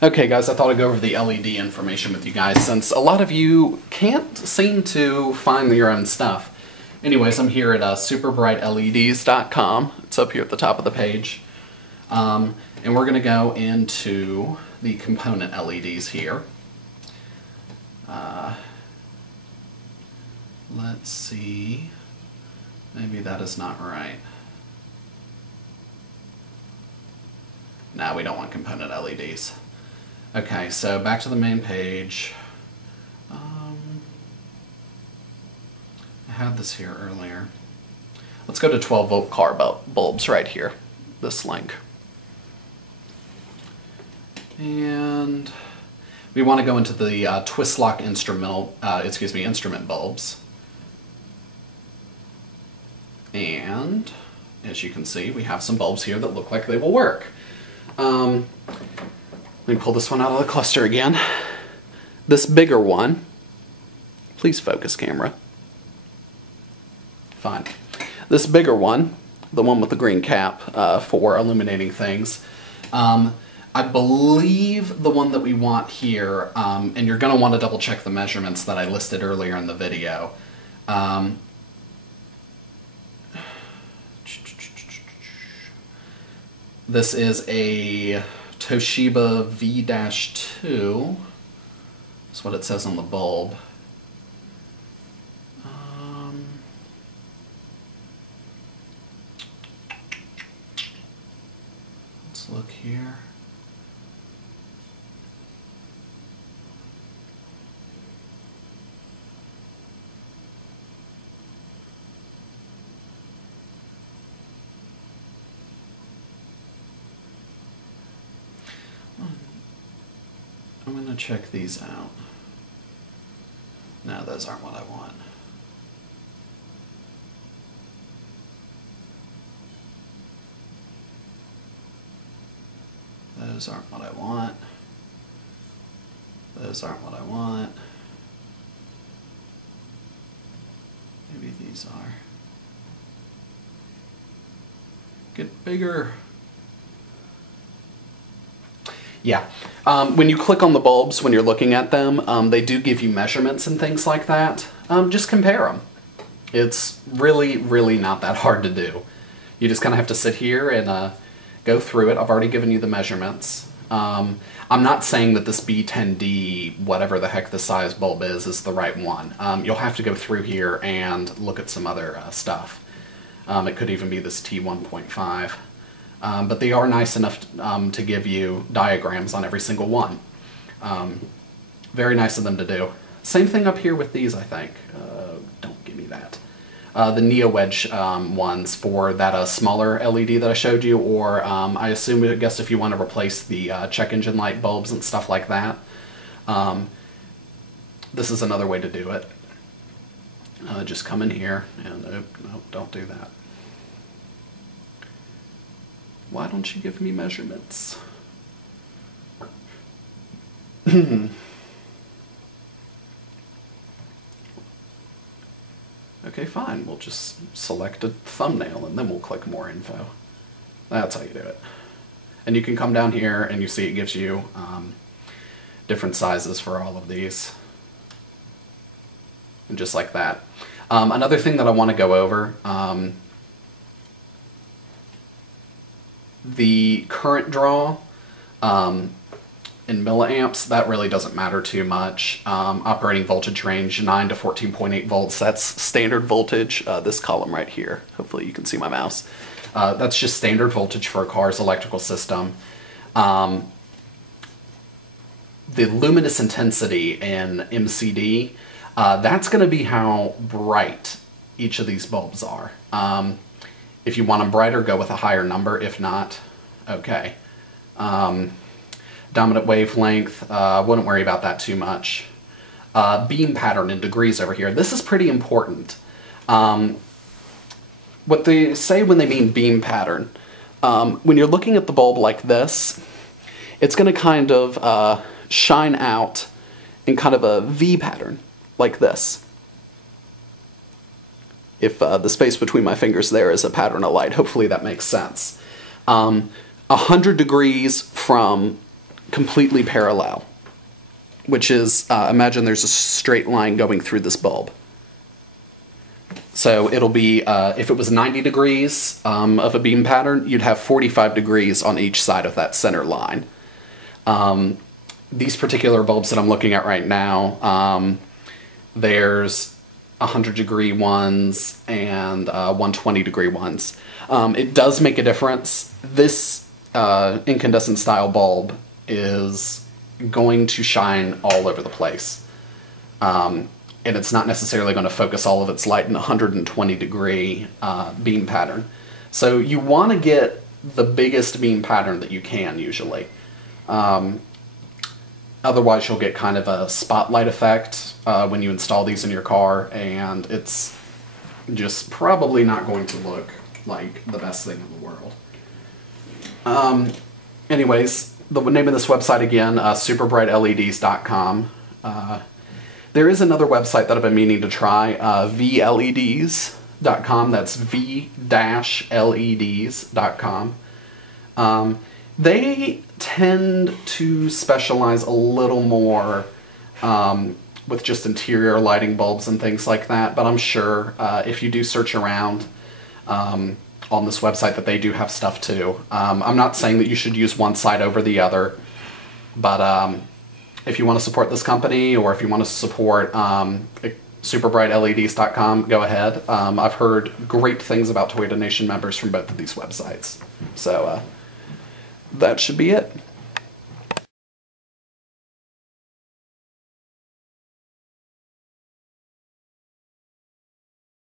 Okay guys, I thought I'd go over the LED information with you guys since a lot of you can't seem to find your own stuff. Anyways, I'm here at superbrightleds.com. It's up here at the top of the page. And we're going to go into the component LEDs here. Let's see. Maybe that is not right. No, we don't want component LEDs. Okay, so back to the main page. I had this here earlier. Let's go to 12 volt car bulbs right here, this link. And we want to go into the twist lock instrument bulbs. And as you can see, we have some bulbs here that look like they will work. Let me pull this one out of the cluster again. This bigger one, please focus camera. Fine. This bigger one, the one with the green cap for illuminating things, I believe the one that we want here, and you're going to want to double check the measurements that I listed earlier in the video. This is a Toshiba V-2. That's what it says on the bulb. Let's look here. I'm going to check these out. No, those aren't what I want. Those aren't what I want. Those aren't what I want. Maybe these are. Get bigger. Yeah, when you click on the bulbs when you're looking at them, they do give you measurements and things like that. Just compare them. It's really not that hard to do. You just kind of have to sit here and go through it. I've already given you the measurements. I'm not saying that this B10D, whatever the heck the size bulb is the right one. You'll have to go through here and look at some other stuff. It could even be this T1.5. But they are nice enough to give you diagrams on every single one. Very nice of them to do. Same thing up here with these, I think. Don't give me that. The Neo Wedge ones for that smaller LED that I showed you, or I guess if you want to replace the check engine light bulbs and stuff like that, this is another way to do it. Just come in here and nope, don't do that. Why don't you give me measurements? Okay, fine. We'll just select a thumbnail and then we'll click more info. That's how you do it. And you can come down here and you see it gives you different sizes for all of these. And just like that. Another thing that I want to go over, the current draw in milliamps, that really doesn't matter too much. Operating voltage range 9 to 14.8 volts, that's standard voltage. This column right here, hopefully you can see my mouse. That's just standard voltage for a car's electrical system. The luminous intensity in MCD, that's going to be how bright each of these bulbs are. If you want them brighter, go with a higher number. If not, okay. Dominant wavelength, wouldn't worry about that too much. Beam pattern in degrees over here. This is pretty important. What they say when they mean beam pattern, when you're looking at the bulb like this, it's going to kind of shine out in kind of a V pattern, like this. If the space between my fingers there is a pattern of light, hopefully that makes sense. 100 degrees from completely parallel, which is, imagine there's a straight line going through this bulb. So it'll be, if it was 90 degrees of a beam pattern, you'd have 45 degrees on each side of that center line. These particular bulbs that I'm looking at right now, there's 100 degree ones and 120 degree ones. It does make a difference. This incandescent style bulb is going to shine all over the place. And it's not necessarily going to focus all of its light in a 120 degree beam pattern. So you want to get the biggest beam pattern that you can usually. Otherwise you'll get kind of a spotlight effect when you install these in your car, and it's just probably not going to look like the best thing in the world. Anyways, the name of this website again, superbrightleds.com. There is another website that I've been meaning to try, vleds.com. That's v-leds.com. They tend to specialize a little more with just interior lighting bulbs and things like that, but I'm sure if you do search around on this website that they do have stuff too. I'm not saying that you should use one side over the other, but if you want to support this company, or if you want to support superbrightleds.com, go ahead. I've heard great things about Toyota Nation members from both of these websites. So that should be it.